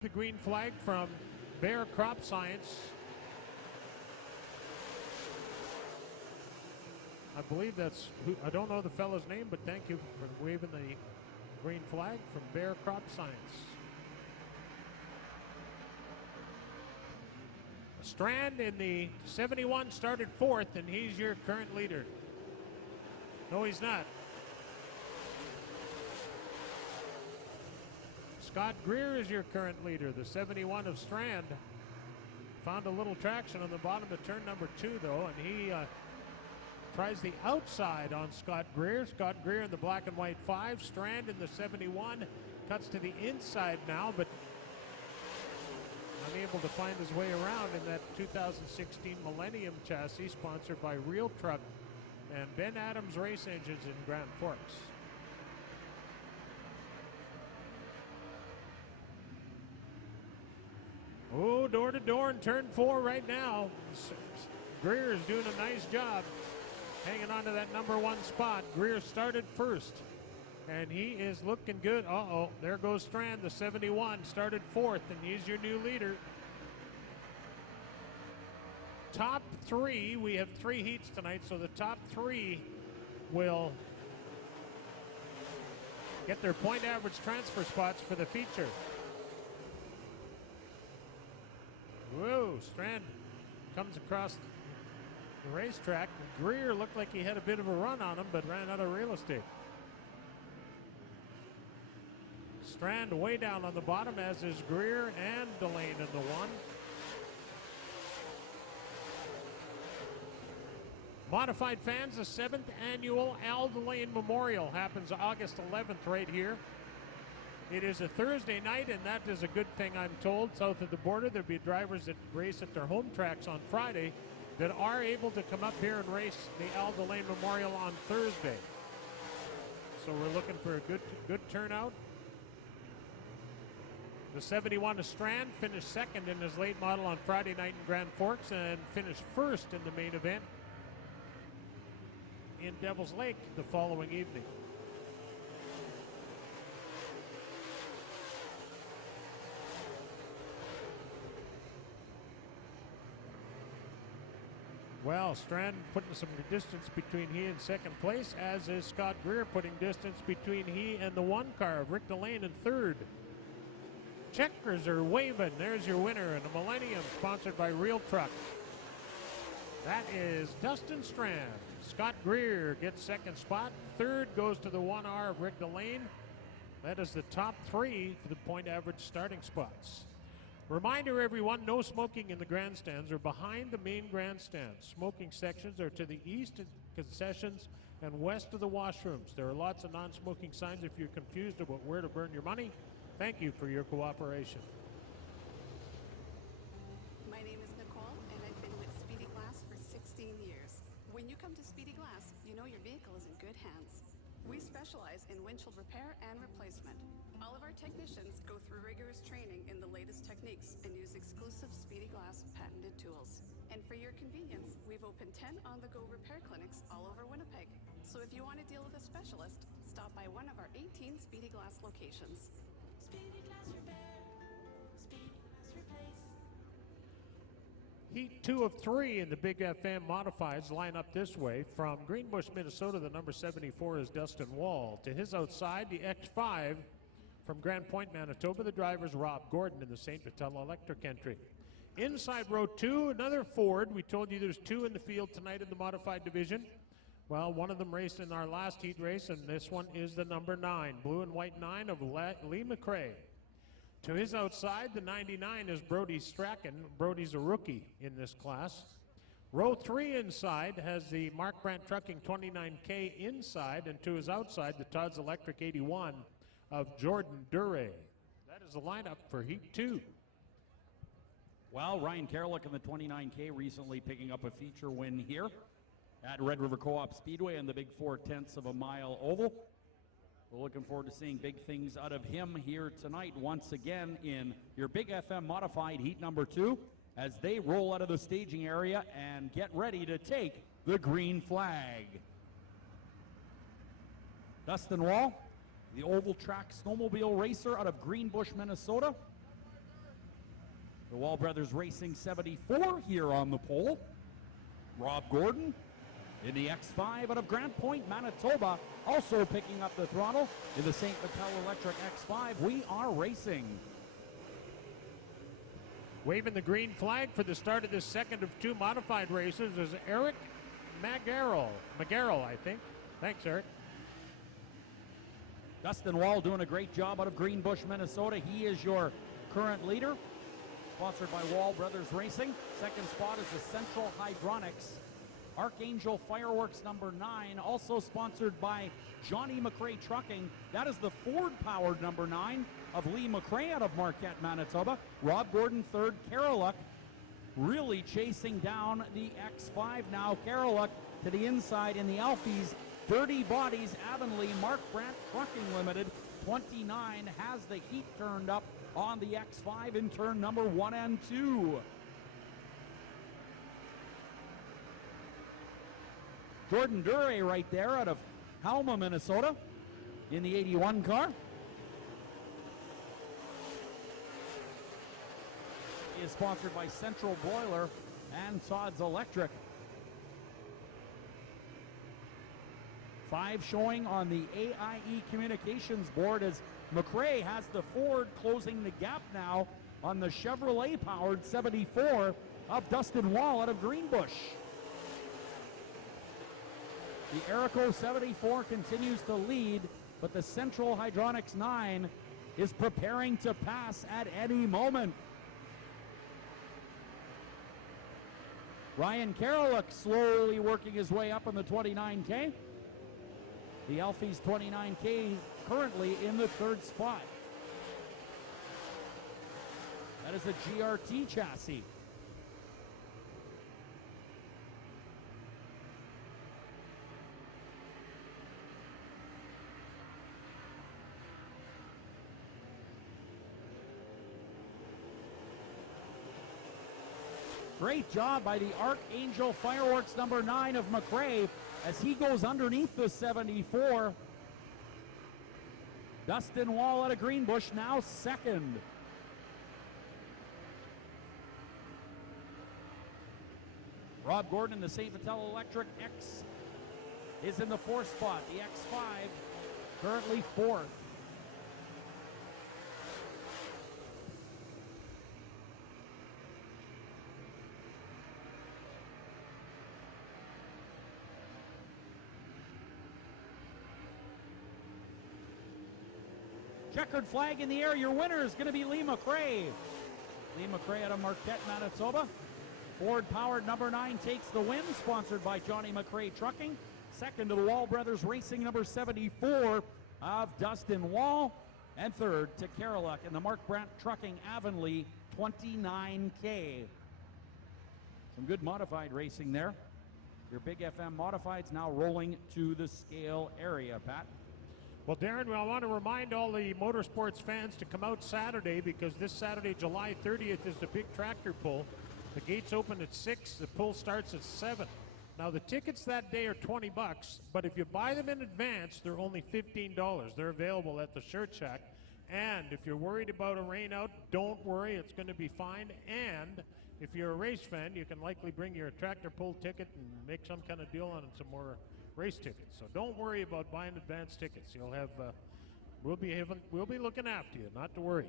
The green flag from Bear Crop Science. I believe that's who, I don't know the fellow's name, but thank you for waving the green flag from Bear Crop Science. Strand in the 71 started fourth, and he's your current leader. No, he's not. Scott Greer is your current leader. The 71 of Strand found a little traction on the bottom of turn number 2, though, and he tries the outside on Scott Greer. Scott Greer in the black and white 5. Strand in the 71 cuts to the inside now, but unable to find his way around in that 2016 Millennium chassis sponsored by Real Truck and Ben Adams Race Engines in Grand Forks. Oh, door to door in turn 4 right now. Greer is doing a nice job hanging on to that number 1 spot. Greer started first, and he is looking good. Uh-oh, there goes Strand, the 71, started 4th, and he's your new leader. Top 3, we have 3 heats tonight, so the top 3 will get their point average transfer spots for the feature. Whoa, Strand comes across the racetrack. Greer looked like he had a bit of a run on him, but ran out of real estate. Strand way down on the bottom, as is Greer and Delane in the 1. Modified fans, the 7th annual Al Delane Memorial happens August 11th right here. It is a Thursday night, and that is a good thing, I'm told. South of the border, there'll be drivers that race at their home tracks on Friday that are able to come up here and race the Al Delane Memorial on Thursday. So we're looking for a good turnout. The 71 of Strand finished 2nd in his late model on Friday night in Grand Forks and finished 1st in the main event in Devil's Lake the following evening. Well, Strand putting some distance between he and 2nd place, as is Scott Greer putting distance between he and the 1 car of Rick Delane in 3rd. Checkers are waving. There's your winner in the Millennium, sponsored by Real Truck. That is Dustin Strand. Scott Greer gets 2nd spot. 3rd goes to the 1R of Rick Delane. That is the top 3 for the point average starting spots. Reminder, everyone, no smoking in the grandstands or behind the main grandstands. Smoking sections are to the east of concessions and west of the washrooms. There are lots of non-smoking signs if you're confused about where to burn your money. Thank you for your cooperation. My name is Nicole, and I've been with Speedy Glass for 16 years. When you come to Speedy Glass, you know your vehicle is in good hands. We specialize in windshield repair and replacement. All of our technicians go through rigorous training in the latest techniques and use exclusive Speedy Glass patented tools. And for your convenience, we've opened 10 on-the-go repair clinics all over Winnipeg. So if you want to deal with a specialist, stop by one of our 18 Speedy Glass locations. Speedy Glass Repair, Speedy Glass Replace. Heat 2 of 3 in the Big FM Modifieds line up this way. From Greenbush, Minnesota, the number 74 is Dustin Wall. To his outside, the X5 from Grand Point, Manitoba, the driver's Rob Gordon in the St. Vital Electric entry. Inside row 2, another Ford. We told you there's 2 in the field tonight in the modified division. Well, one of them raced in our last heat race, and this one is the number 9, blue and white 9 of Lee McRae. To his outside, the 99 is Brody Strachan. Brody's a rookie in this class. Row 3 inside has the Mark Brandt Trucking 29K inside, and to his outside, the Todd's Electric 81 of Jordan Duray. That is the lineup for Heat 2. Well, Ryan Karlick in the 29K recently picking up a feature win here at Red River Co-op Speedway in the big 4/10 of a mile oval. We're looking forward to seeing big things out of him here tonight once again in your Big FM Modified Heat number 2 as they roll out of the staging area and get ready to take the green flag. Dustin Wall, the oval track snowmobile racer out of Greenbush, Minnesota. The Wall Brothers Racing 74 here on the pole. Rob Gordon in the X5 out of Grant Point, Manitoba, also picking up the throttle in the St. Vital Electric X5. We are racing. Waving the green flag for the start of this second of two modified races is Eric McGarrell, I think. Thanks, Eric. Dustin Wall doing a great job out of Greenbush, Minnesota. He is your current leader, sponsored by Wall Brothers Racing. Second spot is the Central Hydronics Archangel Fireworks number 9, also sponsored by Johnny McRae Trucking. That is the Ford-powered number 9 of Lee McRae out of Marquette, Manitoba. Rob Gordon third, Caroluck really chasing down the X5 now. Caroluck to the inside in the Alfies. Dirty Bodies, Avonlea, Mark Brandt Trucking Limited, 29, has the heat turned up on the X5 in turn number 1 and 2. Jordan Duray right there out of Helma, Minnesota in the 81 car. He is sponsored by Central Boiler and Todd's Electric. 5 showing on the AIE Communications board as McRae has the Ford closing the gap now on the Chevrolet-powered 74 of Dustin Wall out of Greenbush. The Aeroco 74 continues to lead, but the Central Hydronics 9 is preparing to pass at any moment. Ryan Caroluck slowly working his way up in the 29K. The Alfies 29K currently in the third spot. That is a GRT chassis. Great job by the Archangel Fireworks number 9 of McRae as he goes underneath the 74. Dustin Wall out of Greenbush now second. Rob Gordon in the St. Vital Electric X is in the 4th spot. The X5 currently 4th. Checkered flag in the air. Your winner is going to be Lee McRae. Lee McRae out of Marquette, Manitoba. Ford-powered number 9 takes the win, sponsored by Johnny McRae Trucking. Second to the Wall Brothers Racing number 74 of Dustin Wall. And third to Caroluck in the Mark Brandt Trucking Avonlea 29K. Some good modified racing there. Your Big FM modifieds now rolling to the scale area, Pat. Well, Darren, I want to remind all the motorsports fans to come out Saturday because this Saturday, July 30th, is the big tractor pull. The gates open at 6. The pull starts at 7. Now, the tickets that day are $20, but if you buy them in advance, they're only $15. They're available at the Shirt Shack. And if you're worried about a rain out, don't worry. It's going to be fine. And if you're a race fan, you can likely bring your tractor pull ticket and make some kind of deal on some more race tickets. So don't worry about buying advance tickets. You'll have, we'll be looking after you, not to worry.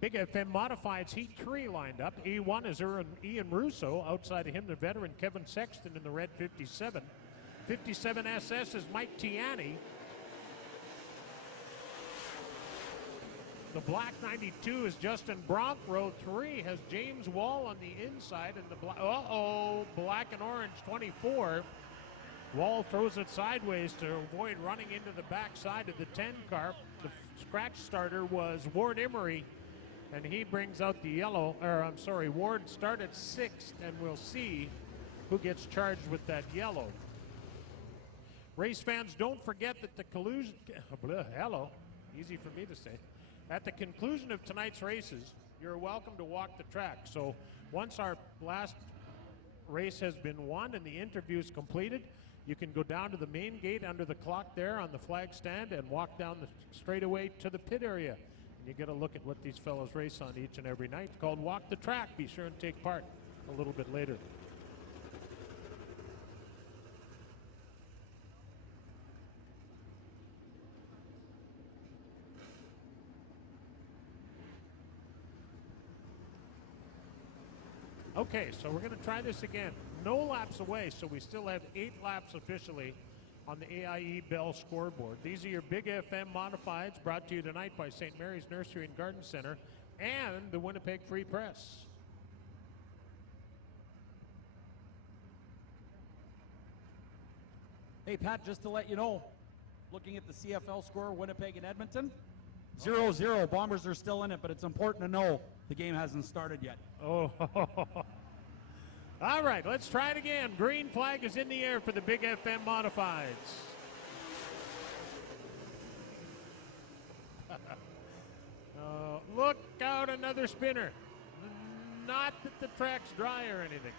Big FM Modifieds Heat 3 lined up. E1 is Ian Russo. Outside of him, the veteran Kevin Sexton in the red 57. 57 SS is Mike Tiani. The black 92 is Justin Bronk. Row 3 has James Wall on the inside. And the black and orange 24. Wall throws it sideways to avoid running into the backside of the 10 car. The scratch starter was Ward Emery and he brings out the yellow, or I'm sorry, Ward started 6th, and we'll see who gets charged with that yellow. Race fans, don't forget that the collusion, hello, easy for me to say. At the conclusion of tonight's races, you're welcome to walk the track. So once our last race has been won and the interview is completed, you can go down to the main gate under the clock there on the flag stand and walk down the straightaway to the pit area. And you get a look at what these fellows race on each and every night. It's called Walk the Track. Be sure and take part a little bit later. Okay, so we're going to try this again. No laps away, so we still have 8 laps officially on the AIE Bell scoreboard. These are your Big FM modifieds brought to you tonight by St. Mary's Nursery and Garden Center and the Winnipeg Free Press. Hey, Pat, just to let you know, looking at the CFL score, Winnipeg and Edmonton, 0-0. Bombers are still in it, but it's important to know the game hasn't started yet. Oh, all right, let's try it again. Green flag is in the air for the Big FM modifieds. Look out, another spinner. Not that the track's dry or anything.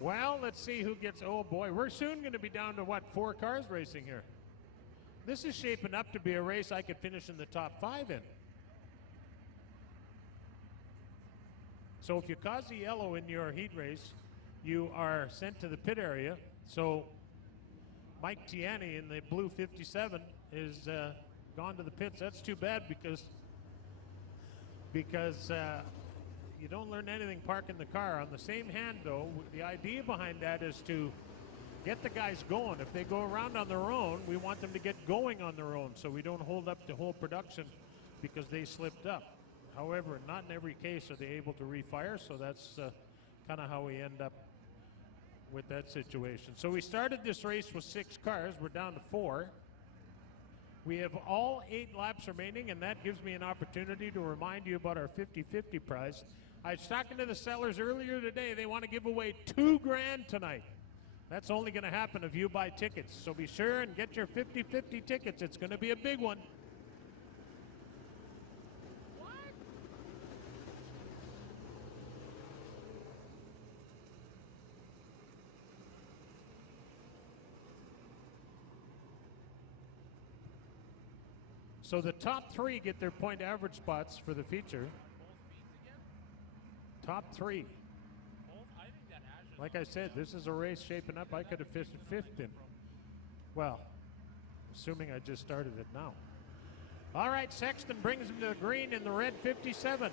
Well, let's see who gets, oh boy, we're soon going to be down to what, 4 cars racing here. This is shaping up to be a race I could finish in the top 5 in. So if you cause a yellow in your heat race, you are sent to the pit area. So Mike Tiani in the blue 57 is gone to the pits. That's too bad because you don't learn anything parking the car. On the same hand, though, the idea behind that is to get the guys going. If they go around on their own, we want them to get going on their own so we don't hold up the whole production because they slipped up. However, not in every case are they able to refire, so that's kind of how we end up with that situation. So we started this race with 6 cars. We're down to 4. We have all 8 laps remaining, and that gives me an opportunity to remind you about our 50-50 prize. I was talking to the sellers earlier today. They want to give away $2 grand tonight. That's only going to happen if you buy tickets. So be sure and get your 50-50 tickets. It's going to be a big one. What? So the top 3 get their point average spots for the feature. Top 3. Like I said, this is a race shaping up. I could have fished 5th in. Well, assuming I just started it now. All right, Sexton brings him to the green in the red 57.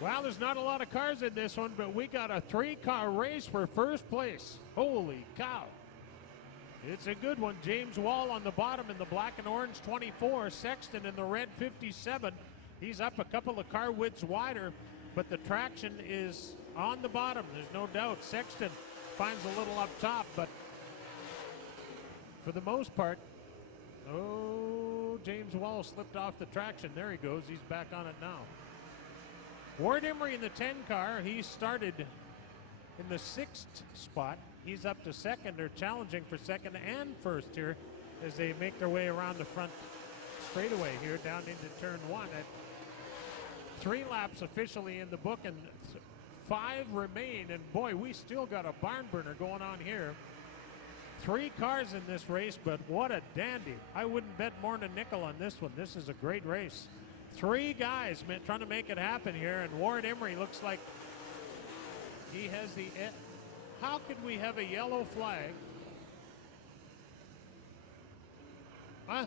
Well, there's not a lot of cars in this one, but we got a 3-car race for first place. Holy cow. It's a good one. James Wall on the bottom in the black and orange 24. Sexton in the red 57. He's up a couple of car widths wider, but the traction is on the bottom. There's no doubt. Sexton finds a little up top, but for the most part, oh, James Wall slipped off the traction. There he goes. He's back on it now. Ward Emery in the 10 car, he started in the 6th spot. He's up to 2nd. They're challenging for 2nd and 1st here as they make their way around the front straightaway here down into turn 1. At 3 laps officially in the book and 5 remain. And boy, we still got a barn burner going on here. 3 cars in this race, but what a dandy. I wouldn't bet more than a nickel on this one. This is a great race. 3 guys trying to make it happen here, and Ward Emery looks like He has the. How could we have a yellow flag? Huh?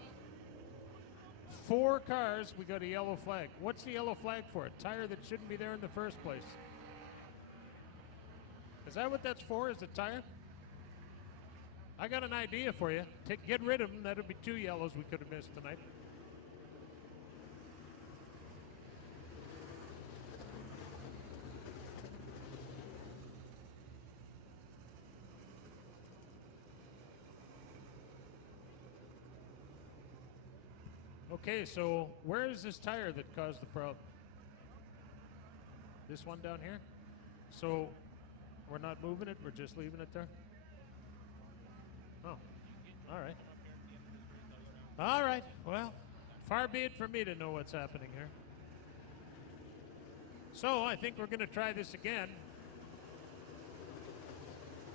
4 cars, we got a yellow flag. What's the yellow flag for? A tire that shouldn't be there in the first place. Is that what that's for, is a tire? I got an idea for you. Get rid of them. That would be 2 yellows we could have missed tonight. Okay, so where is this tire that caused the problem? This one down here? So we're not moving it, we're just leaving it there? Oh, all right. All right, well, far be it from me to know what's happening here. So I think we're gonna try this again.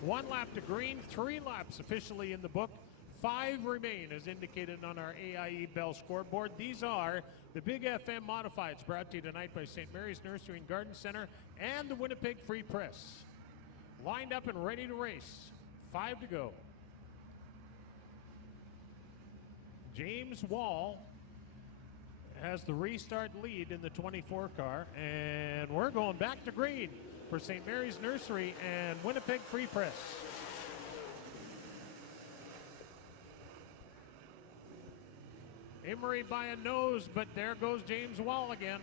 1 lap to green, 3 laps officially in the book. 5 remain as indicated on our AIE Bell scoreboard. These are the Big FM Modifieds brought to you tonight by St. Mary's Nursery and Garden Center and the Winnipeg Free Press. Lined up and ready to race. 5 to go. James Wall has the restart lead in the 24 car, and we're going back to green for St. Mary's Nursery and Winnipeg Free Press. Emery by a nose, but there goes James Wall again.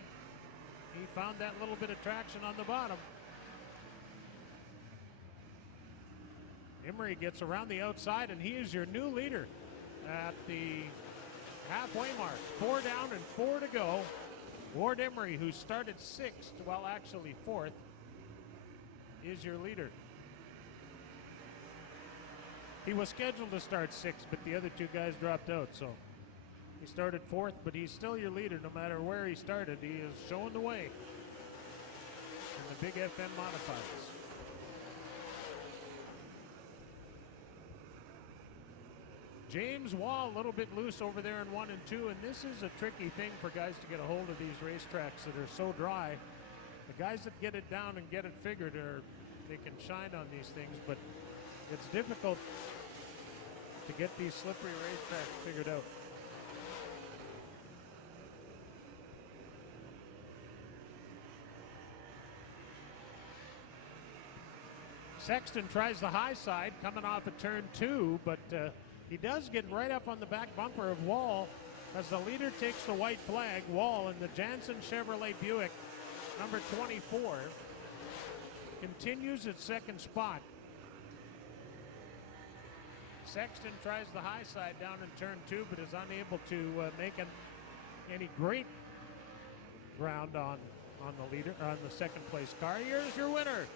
He found that little bit of traction on the bottom. Emery gets around the outside, and he is your new leader at the halfway mark. 4 down and 4 to go. Ward Emery, who started 6th, well, actually 4th, is your leader. He was scheduled to start 6th, but the other 2 guys dropped out, so he started 4th, but he's still your leader no matter where he started. He is showing the way in the Big FM Modifieds. James Wall a little bit loose over there in 1 and 2, and this is a tricky thing for guys to get a hold of these racetracks that are so dry. The guys that get it down and get it figured they can shine on these things, but it's difficult to get these slippery racetracks figured out. Sexton tries the high side coming off of turn 2, but he does get right up on the back bumper of Wall as the leader takes the white flag. Wall in the Jansen Chevrolet Buick, number 24, continues at 2nd spot. Sexton tries the high side down in turn 2, but is unable to make any great ground on the leader, on the 2nd place car. Here's your winner,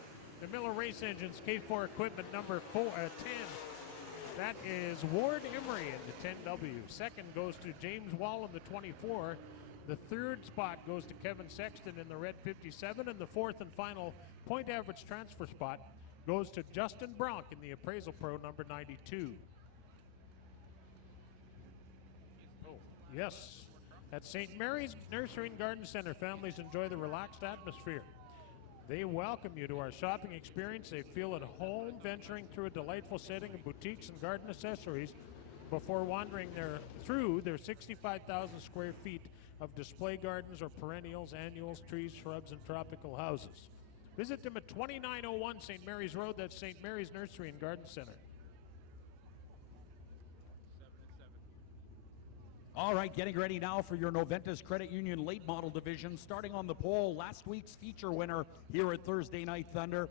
the Miller Race Engines K4 equipment number 10. That is Ward Emery in the 10W. 2nd goes to James Wall in the 24. The 3rd spot goes to Kevin Sexton in the red 57, and the 4th and final point average transfer spot goes to Justin Bronk in the Appraisal Pro number 92. Oh, yes. At St. Mary's Nursery and Garden Center, families enjoy the relaxed atmosphere. They welcome you to our shopping experience. They feel at home venturing through a delightful setting of boutiques and garden accessories before wandering through their 65,000 square feet of display gardens or perennials, annuals, trees, shrubs, and tropical houses. Visit them at 2901 St. Mary's Road. That's St. Mary's Nursery and Garden Center. All right, getting ready now for your Noventus Credit Union late model division. Starting on the pole, last week's feature winner here at Thursday Night Thunder.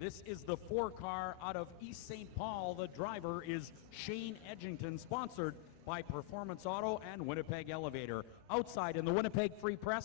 This is the 4-car out of East St. Paul. The driver is Shane Edgington, sponsored by Performance Auto and Winnipeg Elevator. Outside in the Winnipeg Free Press,